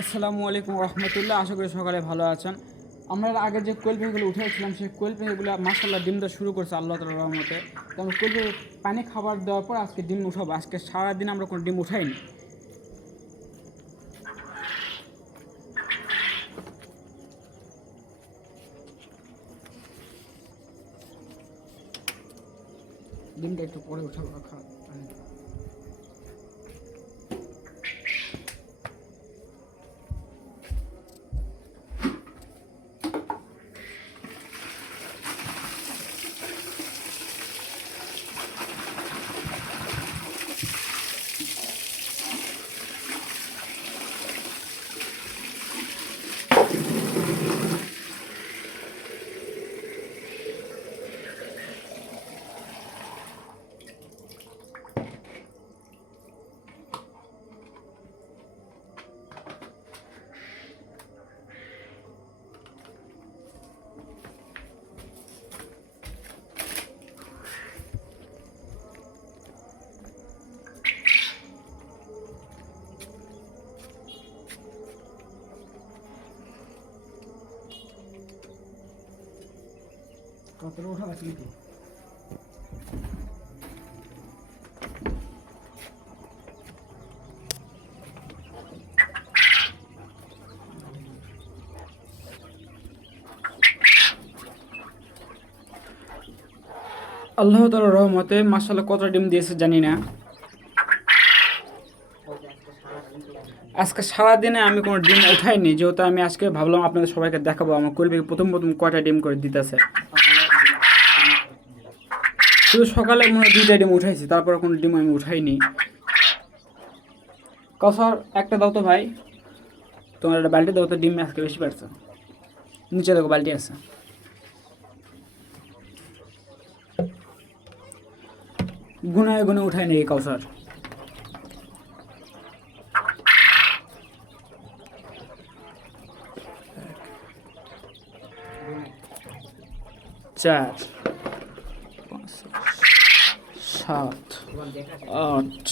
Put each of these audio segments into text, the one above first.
আসসালামু আলাইকুম রহমতুল্লাহ, আশা করি সকালে ভালো আছেন। আমরা আগে যে কোয়েল পাখিগুলো উঠেছিলাম, সেই কোয়েল পাখিগুলো মাসাল্লাহ ডিম দেওয়া শুরু করছে আল্লাহ তালার রহমতে। তো আমরা পানি খাবার দেওয়ার পর আজকে ডিম উঠাবো। আজকে সারাদিন আমরা কোনো ডিম উঠাইনি। ডিমটা একটু পরে উঠাবো রাখা কতটা উঠাবো কিন্তু আল্লাহ তালার রহমতে মাসাল্লাহ কতটা ডিম দিয়েছে জানি না। আজকে সারাদিনে আমি কোনো ডিম উঠাইনি, যেহেতু আমি আজকে ভাবলাম আপনাদের সবাইকে দেখাবো, আমার কলবি প্রথম প্রথম কয়টা ডিম করে দিতেছে। শুধু সকালে মনে হয় দুইটা ডিম উঠাইছি, তারপর কোনো ডিম আমি উঠাইনি। কসর, একটা দাও তো ভাই। তোমার একটা বালতি দাও তো ডিম আজকে বেশি পারছ নিচে দেখো বালতি আছে। গুনায় গুনে উঠায়নি এই কাউসার চার। সাত, আট,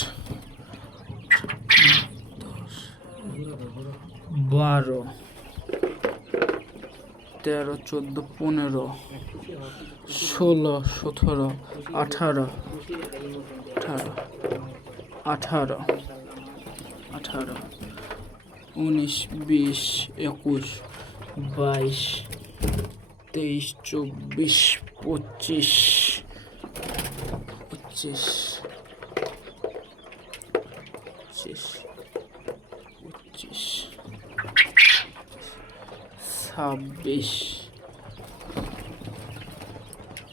বারো, তেরো, চোদ্দ, পনেরো, ষোলো, সতেরো, আঠারো আঠারো আঠারো আঠারো, উনিশ, বিশ, একুশ, বাইশ, তেইশ, চব্বিশ, পঁচিশ পঁচিশ পঁচিশ পঁচিশ ছাব্বিশ।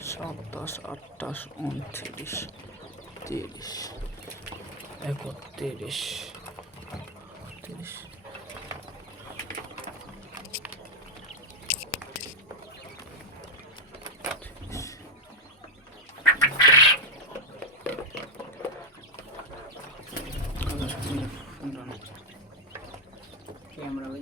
সাতাশ আটাশ উনত্রিশ তিরিশ একত্রিশ তিরিশ ক্যামেরা ওই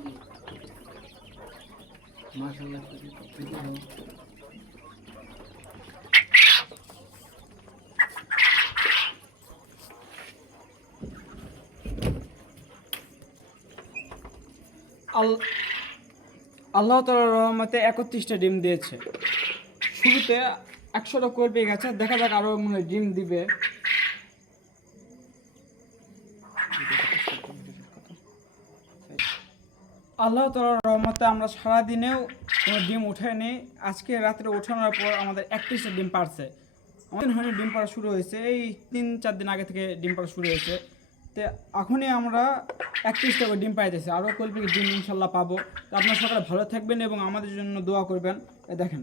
আল্লাহ তালার রহমতে একত্রিশটা ডিম দিয়েছে। শুরুতে একশোটা পেয়ে গেছে। দেখা যাক আরও মনে ডিম দিবে। আল্লাহ তালার রহমতে আমরা সারাদিনেও কোনো ডিম উঠাইনি আজকে রাত্রে ওঠানোর পর আমাদের একত্রিশটা ডিম পারছে। অনেক হয়নি ডিম পাড়া শুরু হয়েছে। এই তিন চার দিন আগে থেকে ডিম পাড়া শুরু হয়েছে। তো এখনই আমরা একত্রিশটা করে ডিম পাইতেছি। আরও কল্পিক ডিম ইনশাল্লাহ পাবো। তো আপনার সকালে ভালো থাকবেন এবং আমাদের জন্য দোয়া করবেন। দেখেন।